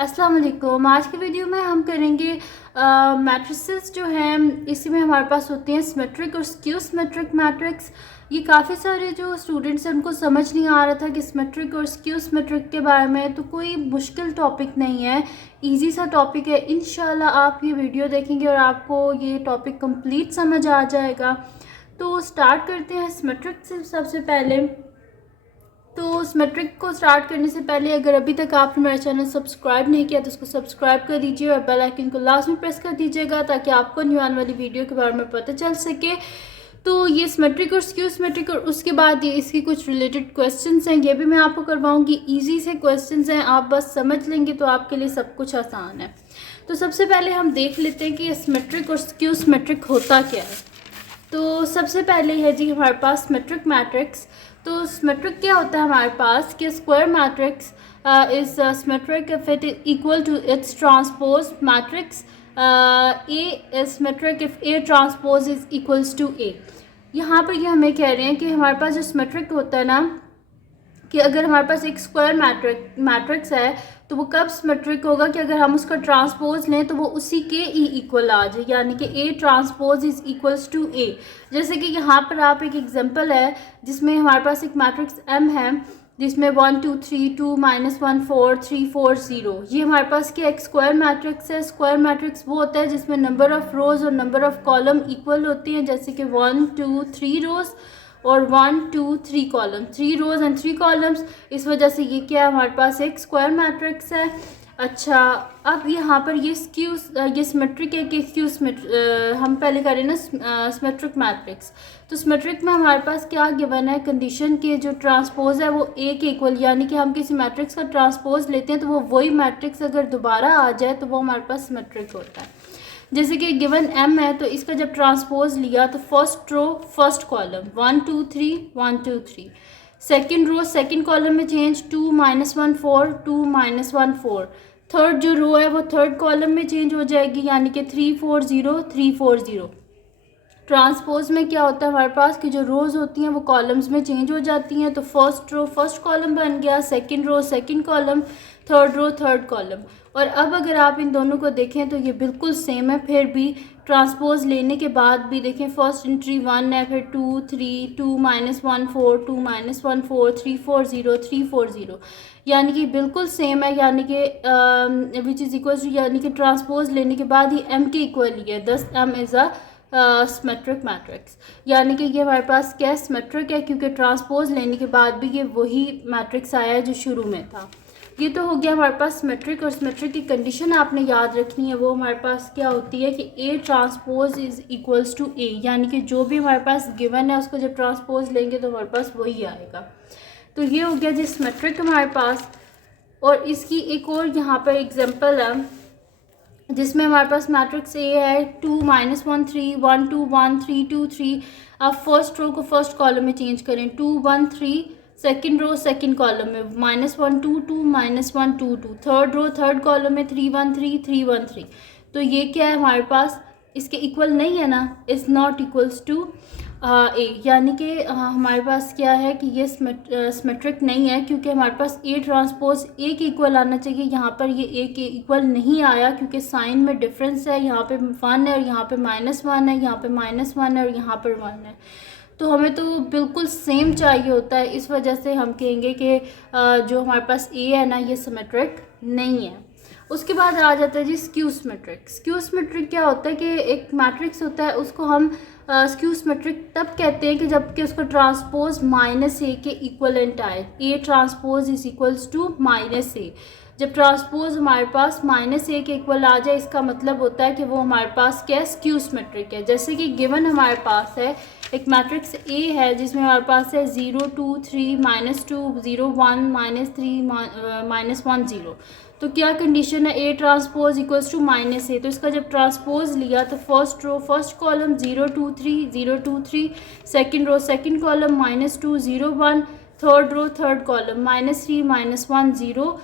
अस्सलाम वालेकुम। आज की वीडियो में हम करेंगे मैट्रिसेस जो हैं, इसी में हमारे पास होते हैं सिमेट्रिक और स्क्यू सिमेट्रिक मैट्रिक्स। ये काफ़ी सारे जो स्टूडेंट्स हैं उनको समझ नहीं आ रहा था कि सिमेट्रिक और स्क्यू सिमेट्रिक के बारे में, तो कोई मुश्किल टॉपिक नहीं है, इजी सा टॉपिक है। इंशाल्लाह आप ये वीडियो देखेंगे और आपको ये टॉपिक कंप्लीट समझ आ जाएगा। तो स्टार्ट करते हैं सिमेट्रिक से। सबसे पहले तो सिमेट्रिक को स्टार्ट करने से पहले अगर अभी तक आपने मेरा चैनल सब्सक्राइब नहीं किया तो उसको सब्सक्राइब कर दीजिए और बेल आइकन को लास्ट में प्रेस कर दीजिएगा ताकि आपको न्यू आने वाली वीडियो के बारे में पता चल सके। तो ये सिमेट्रिक और स्क्यू सिमेट्रिक, और उसके बाद ये इसकी कुछ रिलेटेड क्वेश्चंस हैं, ये भी मैं आपको करवाऊंगी। इजी से क्वेश्चंस हैं, आप बस समझ लेंगे तो आपके लिए सब कुछ आसान है। तो सबसे पहले हम देख लेते हैं कि ये सिमेट्रिक और स्क्यू सिमेट्रिक होता क्या है। तो सबसे पहले है जी हमारे पास सिमेट्रिक मैट्रिक्स। तो सिमेट्रिक क्या होता है हमारे पास कि square matrix is symmetric if it is equal to its transpose matrix. A is symmetric if A transpose is equals to A. यहाँ पर ये हमें कह रहे हैं कि हमारे पास जो सिमेट्रिक होता है ना, कि अगर हमारे पास एक स्क्वायर मैट्रिक्स है तो वो कब सिमेट्रिक होगा कि अगर हम उसका ट्रांसपोज लें तो वो उसी के ही इक्वल आ जाए, यानी कि A transpose is equals to A. जैसे कि यहाँ पर आप एक एग्जांपल है जिसमें हमारे पास एक मैट्रिक्स एम है जिसमें 1 2 3 2 -1 4 3 4 0। ये हमारे पास क्या एक स्क्वायर मैट्रिक्स है। स्क्वायर मैट्रिक्स वो होता है जिसमें नंबर ऑफ रोज और नंबर ऑफ कॉलम इक्वल होती हैं, जैसे कि 1 2 3 रोज और 1 2 3 कॉलम, 3 रोज एंड 3 कॉलम्स। इस वजह से ये क्या है हमारे पास एक स्क्वायर मैट्रिक्स है। अच्छा, अब यहाँ पर ये सिमेट्रिक है कि स्क्यू हम पहले करें ना सिमेट्रिक मैट्रिक्स। तो सिमेट्रिक में हमारे पास क्या गिवन है कंडीशन के जो ट्रांसपोज है वो ए के इक्वल, यानी कि हम किसी मैट्रिक्स का ट्रांसपोज लेते हैं तो वो वही मैट्रिक्स अगर दोबारा आ जाए तो वो हमारे पास सिमेट्रिक होता है। जैसे कि गिवन एम है तो इसका जब ट्रांसपोज लिया तो first row first column 1 2 3 1 2 3, second row second column में चेंज 2 -1 4 2 -1 4, थर्ड जो रो है वो थर्ड कॉलम में चेंज हो जाएगी, यानी कि 3 4 0 3 4 0। ट्रांसपोज में क्या होता है हमारे पास कि जो रोज़ होती हैं वो कॉलम्स में चेंज हो जाती हैं। तो फर्स्ट रो फर्स्ट कॉलम बन गया, second row second column, third row third column. और अब अगर आप इन दोनों को देखें तो ये बिल्कुल सेम है, फिर भी ट्रांसपोज लेने के बाद भी देखें फर्स्ट एंट्री 1 है, फिर 2 3 2 -1 4 2 -1 4 3 4 0 3 4 0, यानी कि बिल्कुल सेम है, यानी कि विच इज़ इक्वल टू, यानी कि ट्रांसपोज लेने के बाद ही एम के इक्वल ही है, thus M is a symmetric matrix. यानी कि ये हमारे पास क्या सिमेट्रिक है क्योंकि ट्रांसपोज लेने के बाद भी ये वही मैट्रिक्स आया है जो शुरू में था। ये तो हो गया हमारे पास सिमेट्रिक। और सिमेट्रिक की कंडीशन आपने याद रखनी है, वो हमारे पास क्या होती है कि A transpose is equals to A, यानी कि जो भी हमारे पास गिवन है उसको जब ट्रांसपोज लेंगे तो हमारे पास वही आएगा। तो ये हो गया जी सिमेट्रिक हमारे पास। और इसकी एक और यहाँ पर एग्जाम्पल है जिसमें हमारे पास मैट्रिक्स ए है 2 -1 3 1 2 1 3 2 3। आप फर्स्ट रो को फर्स्ट कॉलम में चेंज करें 2 1 3, सेकंड रो सेकंड कॉलम में -1 2 2 -1 2 2, थर्ड रो थर्ड कॉलम में 3 1 3 3 1 3। तो ये क्या है हमारे पास इसके इक्वल नहीं है ना, is not equals to A, यानी कि हमारे पास क्या है कि ये सिमेट्रिक नहीं है क्योंकि हमारे पास ए ट्रांसपोज ए के इक्वल आना चाहिए। यहाँ पर ये ए के इक्वल नहीं आया क्योंकि साइन में डिफरेंस है, यहाँ पे 1 है और यहाँ पे -1 है, यहाँ पे -1 है और यहाँ पर 1 है। तो हमें तो बिल्कुल सेम चाहिए होता है, इस वजह से हम कहेंगे कि जो हमारे पास ए है ना ये सिमेट्रिक नहीं है। उसके बाद आ जाता है जी स्क्यू सिमेट्रिक। स्क्यू सिमेट्रिक क्या होता है कि एक मैट्रिक्स होता है उसको हम स्क्यू सिमेट्रिक तब कहते हैं कि जबकि उसका ट्रांसपोज -a के इक्वलेंट आए, A transpose is equals to -a। जब ट्रांसपोज हमारे पास -a के इक्वल आ जाए इसका मतलब होता है कि वो हमारे पास क्या स्क्यू सिमेट्रिक है। जैसे कि गिवन हमारे पास है एक मैट्रिक्स ए है जिसमें हमारे पास है 0 2 3 -2 0 1 -3 -1 0। तो क्या कंडीशन है A transpose equals to -a। तो इसका जब ट्रांसपोज लिया तो first row first column 0 2 3 0 2 3, second row second column -2 0 1, third row third column -3 -1 0।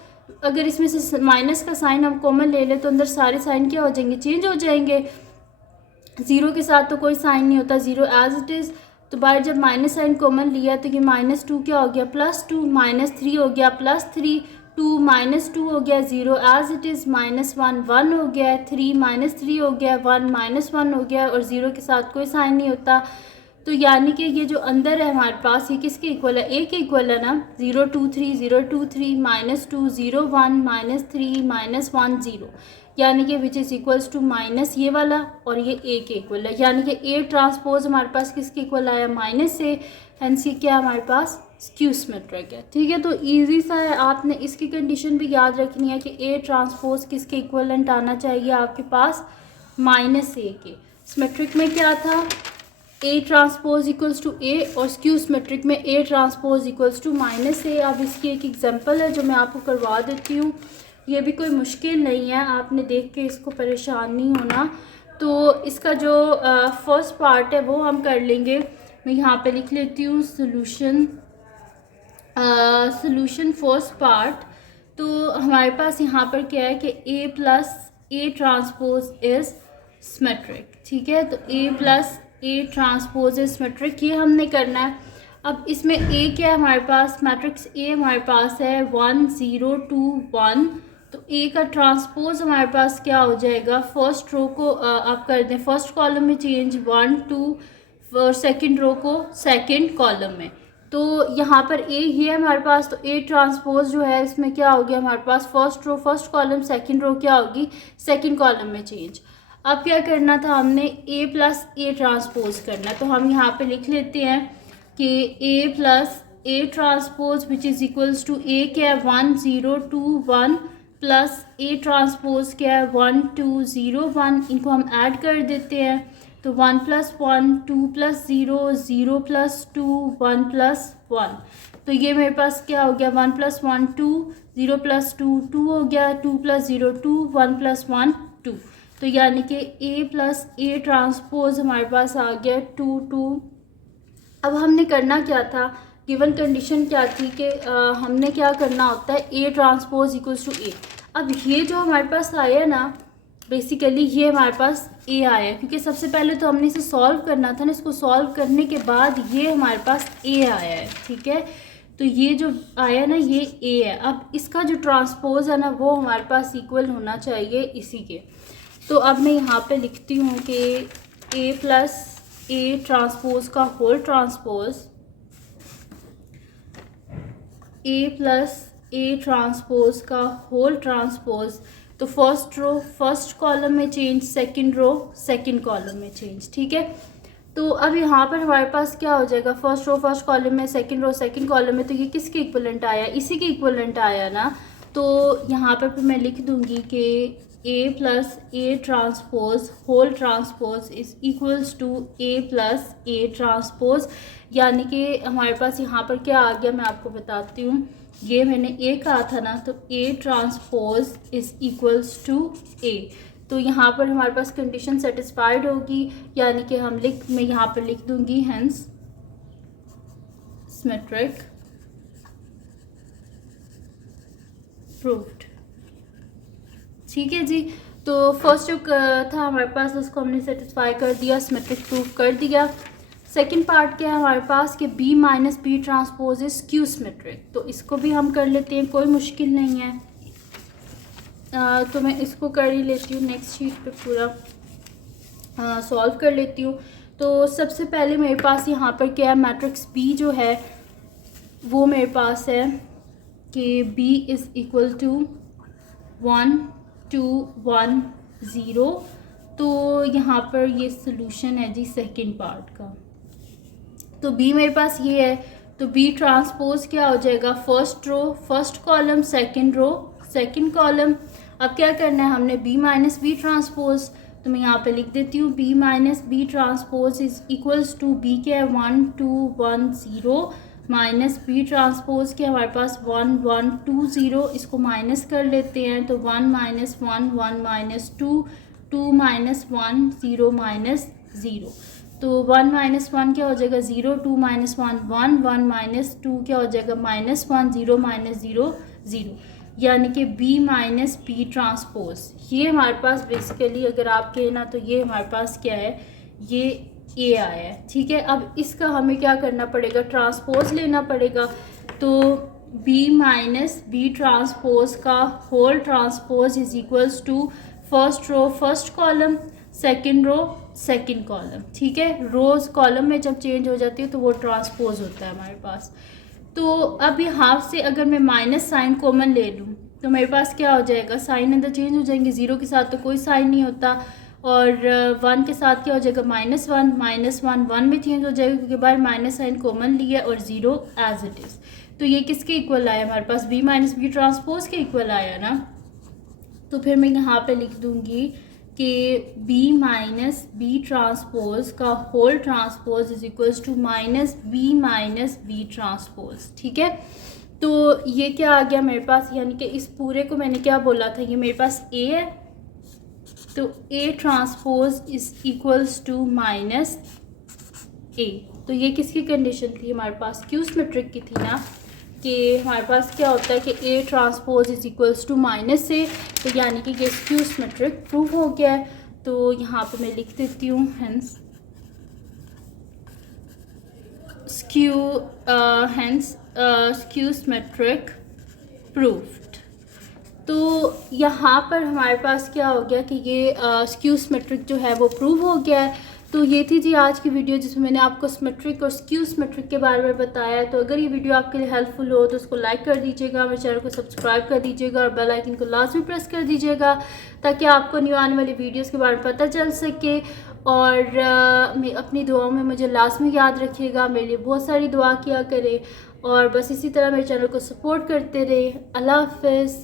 अगर इसमें से माइनस का साइन हम कॉमन ले लें तो अंदर सारे साइन क्या हो जाएंगे, चेंज हो जाएंगे। ज़ीरो के साथ तो कोई साइन नहीं होता, ज़ीरो एज इट इज़। तो बाहर जब माइनस साइन कॉमन लिया तो ये -2 क्या हो गया +2, -3 हो गया +3, 2 माइनस 2 हो गया, 0 एज इट इज़, -1 1 हो गया, 3 -3 हो गया, 1 -1 हो गया, और 0 के साथ कोई साइन नहीं होता। तो यानी कि ये जो अंदर है हमारे पास, ये किसके इक्वल है? ए के इक्वल है ना। 0 2 3 0 2 3 -2 0 1 -3 -1 0, यानी कि which is equals to minus ये वाला, और ये ए के इक्वल है, यानी कि ए ट्रांसपोज हमारे पास किसके इक्वल आया? -a। हेंस ये क्या हमारे पास? स्क्यू सिमेट्रिक है। ठीक है, तो इजी सा है, आपने इसकी कंडीशन भी याद रखनी है कि ए ट्रांसपोज किसके इक्वलेंट आना चाहिए आपके पास? -a के। सिमेट्रिक में क्या था? A transpose equals to A, और स्क्यू सिमेट्रिक में A transpose equals to -a। अब इसकी एक एग्जांपल है जो मैं आपको करवा देती हूँ, ये भी कोई मुश्किल नहीं है, आपने देख के इसको परेशान नहीं होना। तो इसका जो फर्स्ट पार्ट है वो हम कर लेंगे। मैं यहाँ पे लिख लेती हूँ सोल्यूशन फर्स्ट पार्ट। तो हमारे पास यहाँ पर क्या है कि a plus A transpose is symmetric. ठीक है, तो a plus A transpose is symmetric, ये हमने करना है। अब इसमें a क्या है हमारे पास? मैट्रिक्स a हमारे पास है 1 0 2 1, तो a का ट्रांसपोज हमारे पास क्या हो जाएगा? फर्स्ट रो को आप कर दें फर्स्ट कॉलम में चेंज 1 2, और सेकंड रो को सेकंड कॉलम में। तो यहाँ पर a ही है हमारे पास, तो a ट्रांसपोज जो है इसमें क्या हो गया हमारे पास? First row first column, second row क्या होगी? सेकंड कॉलम में चेंज। अब क्या करना था हमने? a प्लस ए ट्रांसपोज करना है, तो हम यहाँ पे लिख लेते हैं कि a plus A transpose which is equals to a क्या है? 1 0 2 1 प्लस ए ट्रांसपोज क्या है? 1 2 0 1, इनको हम ऐड कर देते हैं। तो 1 + 1 2 + 0 0 + 2 1 + 1, तो ये मेरे पास क्या हो गया? 1 + 1 2, 0 + 2 2 हो गया, 2 + 0 2, 1 + 1 2। तो यानी कि a प्लस ए ट्रांसपोज हमारे पास आ गया 2 2। अब हमने करना क्या था? गिवन कंडीशन क्या थी कि हमने क्या करना होता है? a transpose equals to a। अब ये जो हमारे पास आया है ना, बेसिकली ये हमारे पास a आया, क्योंकि सबसे पहले तो हमने इसे सॉल्व करना था ना, इसको सॉल्व करने के बाद ये हमारे पास a आया है। ठीक है, तो ये जो आया ना ये a है। अब इसका जो ट्रांसपोज है ना वो हमारे पास इक्वल होना चाहिए इसी के। तो अब मैं यहाँ पे लिखती हूँ कि a प्लस ए ट्रांसपोज का whole transpose, a plus A transpose का होल ट्रांसपोज। तो फर्स्ट रो फर्स्ट कॉलम में change, second row second column में चेंज। ठीक है, तो अब यहाँ पर हमारे पास क्या हो जाएगा? फर्स्ट रो फर्स्ट कॉलम में, सेकंड रो सेकंड कॉलम में, तो ये किसके इक्वलेंट आया? इसी के इक्वलेंट आया ना। तो यहाँ पर फिर मैं लिख दूँगी कि a plus A transpose whole transpose is equals to a plus A transpose, यानी कि हमारे पास यहाँ पर क्या आ गया मैं आपको बताती हूँ। ये मैंने a कहा था ना, तो a transpose is equals to a। तो यहाँ पर हमारे पास कंडीशन सेटिस्फाइड होगी, यानी कि मैं यहाँ पर लिख दूँगी हेंस सिमेट्रिक प्रूव्ड। ठीक है जी, तो फर्स्ट जो था हमारे पास उसको हमने सेटिस्फाई कर दिया, सिमेट्रिक प्रूफ कर दिया। सेकंड पार्ट क्या है हमारे पास कि b minus B transpose is skew symmetric, तो इसको भी हम कर लेते हैं, कोई मुश्किल नहीं है। तो मैं इसको कर ही लेती हूँ, नेक्स्ट शीट पे पूरा सॉल्व कर लेती हूँ। तो सबसे पहले मेरे पास यहाँ पर क्या है? मैट्रिक्स b जो है वो मेरे पास है कि b इज़ इक्वल टू 1 2 1 0। तो यहाँ पर ये सोल्यूशन है जी सेकंड पार्ट का। तो b मेरे पास ये है, तो b ट्रांसपोज क्या हो जाएगा? First row first column, second row second column. अब क्या करना है हमने? b माइनस बी ट्रांसपोज, तो मैं यहाँ पे लिख देती हूँ b minus B transpose is equals to b क्या है? 1 2 1 0 माइनस बी ट्रांसपोज के हमारे पास 1 1 2 0, इसको माइनस कर लेते हैं। तो 1 माइनस 1 1 माइनस 2 2 माइनस 1 0 माइनस 0। तो 1 माइनस 1 क्या हो जाएगा? 0 2 माइनस 1 1 1 माइनस 2 क्या हो जाएगा? -1 0 माइनस 0 0, यानी कि b माइनस बी ट्रांसपोज। ये हमारे पास बेसिकली अगर आप कहें ना तो ये हमारे पास क्या है? ये a आया है। ठीक है, अब इसका हमें क्या करना पड़ेगा? ट्रांसपोज लेना पड़ेगा। तो बी माइनस बी ट्रांसपोज का whole transpose is equals to first row first column, second row second column, ठीक है। रोज कॉलम में जब चेंज हो जाती है तो वो ट्रांसपोज होता है हमारे पास। तो अब यहाँ से अगर मैं माइनस साइन कॉमन ले लूँ तो मेरे पास क्या हो जाएगा, साइन अंदर चेंज हो जाएंगे, ज़ीरो के साथ तो कोई साइन नहीं होता, और वन के साथ क्या हो जाएगा, माइनस वन वन में चेंज हो जाएगा क्योंकि बाहर माइनस साइन कॉमन लिया और ज़ीरो एज इट इज़। तो ये किसके इक्वल आया हमारे पास, बी माइनस बी ट्रांसपोज के इक्वल आया ना। तो फिर मैं यहाँ पे लिख दूँगी कि बी माइनस बी ट्रांसपोज का whole transpose is equals to minus B transpose, ठीक है। तो ये क्या आ गया मेरे पास, यानी कि इस पूरे को मैंने क्या बोला था, ये मेरे पास ए है, तो A transpose is equals to minus A. तो ये किसकी कंडीशन थी हमारे पास, क्यू सिमेट्रिक की थी ना, कि हमारे पास क्या होता है कि A transpose is equals to minus A, तो यानी कि ये क्यू सिमेट्रिक प्रूफ हो गया है। तो यहाँ पे मैं लिख देती हूँ हेंस स्क्यू सिमेट्रिक प्रूफ्ड। तो यहाँ पर हमारे पास क्या हो गया कि ये स्क्यू सिमेट्रिक जो है वो प्रूव हो गया है। तो ये थी जी आज की वीडियो जिसमें मैंने आपको सिमेट्रिक और स्क्यू सिमेट्रिक के बारे में बताया है। तो अगर ये वीडियो आपके लिए हेल्पफुल हो तो उसको लाइक कर दीजिएगा, मेरे चैनल को सब्सक्राइब कर दीजिएगा और बेल आइकन को लाजमी प्रेस कर दीजिएगा ताकि आपको न्यू आने वाली वीडियोस के बारे में पता चल सके। और अपनी दुआओं में मुझे लाजमी याद रखिएगा, मेरे लिए बहुत सारी दुआ किया करें और बस इसी तरह मेरे चैनल को सपोर्ट करते रहे। अल्लाह हाफ़िज़।